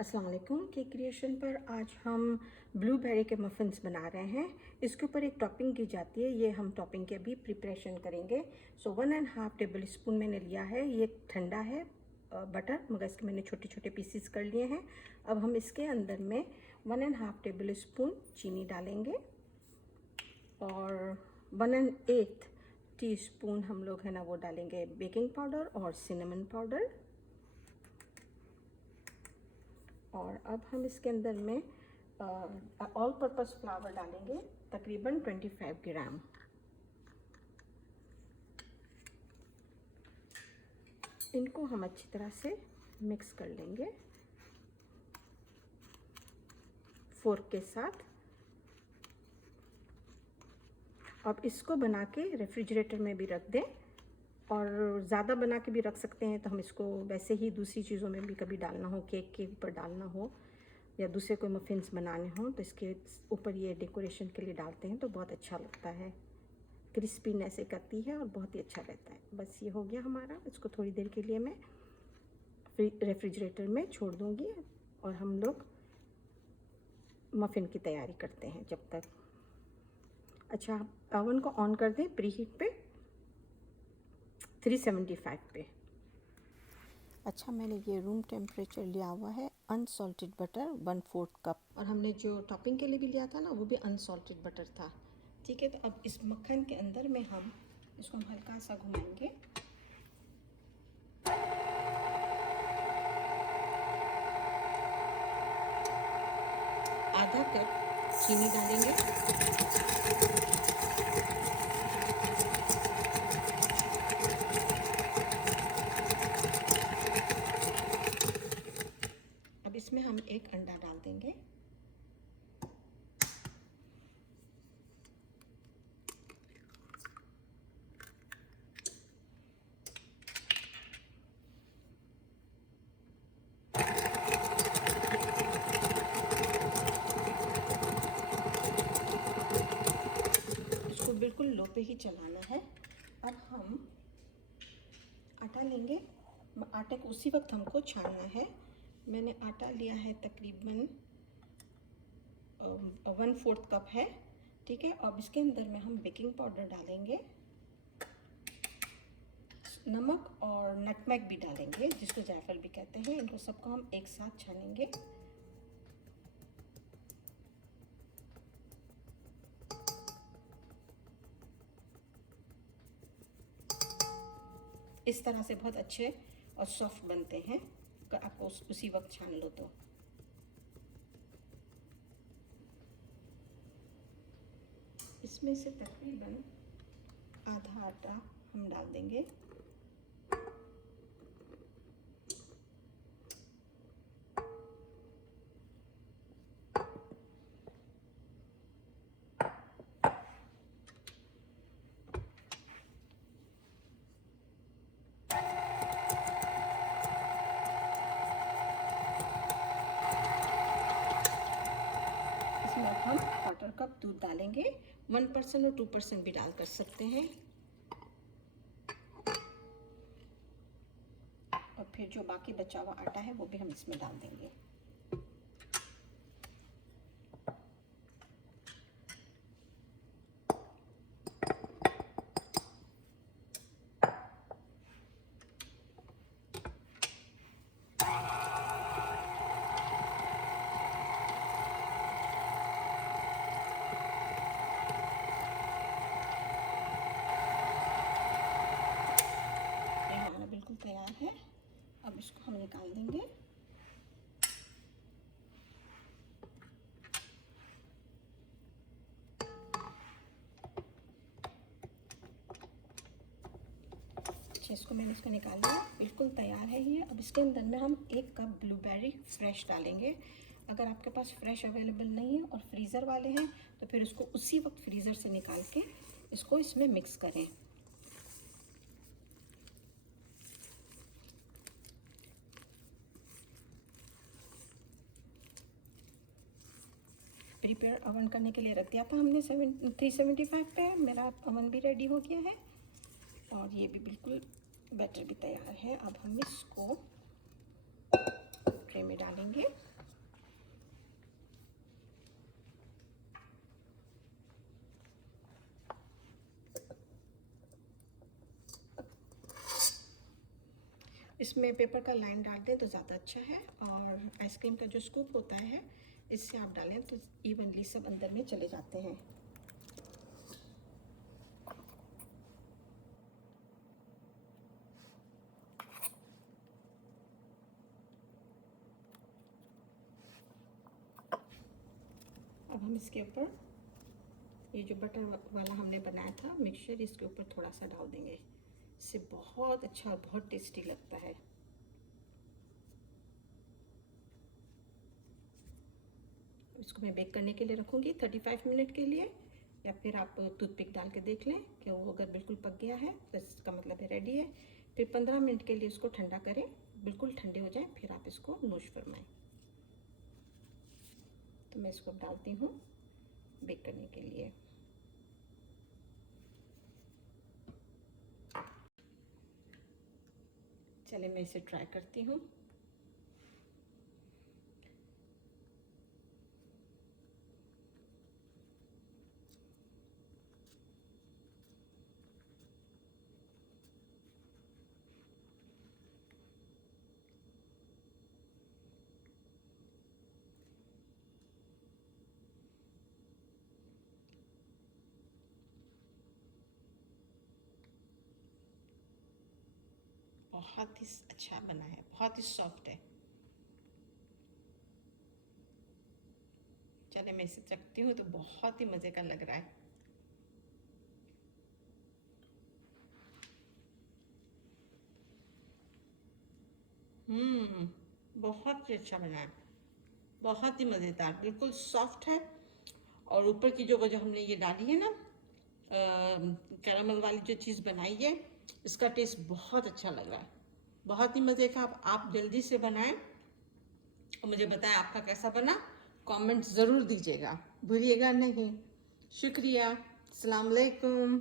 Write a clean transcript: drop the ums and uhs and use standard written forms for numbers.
अस्सलाम वालेकुम। Cake creation पर आज हम ब्लूबेरी के मफ़िन्स बना रहे हैं। इसके ऊपर एक टॉपिंग की जाती है, ये हम टॉपिंग के अभी प्रिपरेशन करेंगे। सो 1.5 टेबल स्पून मैंने लिया है। ये ठंडा है बटर, मगर इसके मैंने छोटे छोटे पीसीस कर लिए हैं। अब हम इसके अंदर में 1.5 टेबल स्पून चीनी डालेंगे और 1/8 टीस्पून हम लोग है ना वो डालेंगे बेकिंग पाउडर और सिनेमन पाउडर। और अब हम इसके अंदर में ऑल पर्पस फ्लावर डालेंगे तकरीबन 25 ग्राम। इनको हम अच्छी तरह से मिक्स कर लेंगे फोर्क के साथ। अब इसको बना के रेफ्रिजरेटर में भी रख दें, और ज़्यादा बना के भी रख सकते हैं। तो हम इसको वैसे ही दूसरी चीज़ों में भी कभी डालना हो, केक के ऊपर डालना हो या दूसरे कोई मफ़िन्स बनाने हों तो इसके ऊपर ये डेकोरेशन के लिए डालते हैं तो बहुत अच्छा लगता है, क्रिस्पीनेस एक आती है और बहुत ही अच्छा रहता है। बस ये हो गया हमारा। इसको थोड़ी देर के लिए मैं रेफ्रिजरेटर में छोड़ दूँगी और हम लोग मफ़िन की तैयारी करते हैं जब तक। अच्छा, ओवन को ऑन कर दें प्री हीट पे 375 पे। अच्छा, मैंने ये रूम टेम्परेचर लिया हुआ है अनसॉल्टेड बटर 1/4 कप, और हमने जो टॉपिंग के लिए भी लिया था ना वो भी अनसॉल्टेड बटर था। ठीक है, तो अब इस मक्खन के अंदर में हम इसको हल्का सा घुमाएंगे। आधा कप चीनी डालेंगे, अब इसमें हम एक अंडा डाल देंगे। इसको बिल्कुल लो पे ही चलाना है। अब हम आटा लेंगे, आटे को उसी वक्त हमको छानना है। मैंने आटा लिया है तकरीबन 1/4 कप है। ठीक है, अब इसके अंदर में हम बेकिंग पाउडर डालेंगे, नमक और नटमेग भी डालेंगे जिसको जायफल भी कहते हैं। इनको सबको हम एक साथ छानेंगे। इस तरह से बहुत अच्छे और सॉफ्ट बनते हैं अगर आप उसी वक्त छान लो तो। इसमें से तकरीबन आधा आटा हम डाल देंगे। इसमें अब हम 1/4 कप दूध डालेंगे। 1% और 2% भी डाल कर सकते हैं। और फिर जो बाकी बचा हुआ आटा है वो भी हम इसमें डाल देंगे। बिल्कुल तैयार है। अब इसको हम निकाल देंगे। अच्छा, इसको मैंने इसको निकाल लिया, बिल्कुल तैयार है ये। अब इसके अंदर में हम 1 कप ब्लूबेरी फ्रेश डालेंगे। अगर आपके पास फ्रेश अवेलेबल नहीं है और फ्रीज़र वाले हैं तो फिर उसको उसी वक्त फ्रीज़र से निकाल के इसको इसमें मिक्स करें। प्रीपेयर ओवन करने के लिए रख दिया था हमने 375 पे। मेरा ओवन भी रेडी हो गया है और ये भी बिल्कुल बैटर भी तैयार है। अब हम इसको ट्रे में डालेंगे। इसमें पेपर का लाइन डाल दें तो ज़्यादा अच्छा है, और आइसक्रीम का जो स्कूप होता है इससे आप डालें तो इवनली सब अंदर में चले जाते हैं। अब हम इसके ऊपर ये जो बटर वाला हमने बनाया था मिक्सचर, इसके ऊपर थोड़ा सा डाल देंगे। इससे बहुत अच्छा और बहुत टेस्टी लगता है। इसको मैं बेक करने के लिए रखूँगी 35 मिनट के लिए, या फिर आप टूथपिक डाल के देख लें कि वो अगर बिल्कुल पक गया है तो इसका मतलब है रेडी है। फिर 15 मिनट के लिए इसको ठंडा करें, बिल्कुल ठंडे हो जाए, फिर आप इसको नोश फरमाएं। तो मैं इसको डालती हूँ बेक करने के लिए। चलिए मैं इसे ट्राई करती हूँ। बहुत ही अच्छा बना है, बहुत ही सॉफ्ट है। चलिए मैं इसे चखती हूँ तो बहुत ही मज़े का लग रहा है। बहुत ही अच्छा बना है, बहुत ही मज़ेदार, बिल्कुल सॉफ्ट है। और ऊपर की जो वजह हमने ये डाली है ना कैरामल वाली जो चीज़ बनाई है, इसका टेस्ट बहुत अच्छा लग रहा है, बहुत ही मज़े का। आप जल्दी से बनाएं और मुझे बताएं आपका कैसा बना। कमेंट ज़रूर दीजिएगा, भूलिएगा नहीं। शुक्रिया। अस्सलाम वालेकुम।